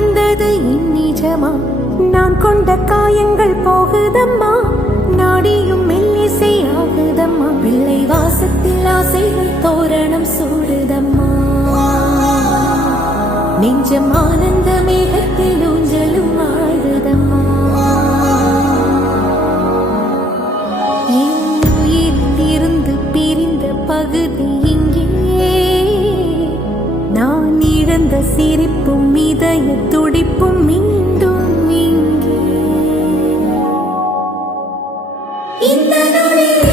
வந்தது இந்நிஜமா நான் கொண்ட காயங்கள் போகுதம்மா? நாடியும் மெல்லிசை ஆகுதம்மா பிள்ளை வாசத்தில் ஆசைகள் தோரணம் சூடுதம்மா? நெஞ்சம் ஆனந்த மேகத்தில் ஊஞ்சலும் ஆழுதம்மா என் உயிரில் இருந்து பிரிந்த பகுதி Thank you.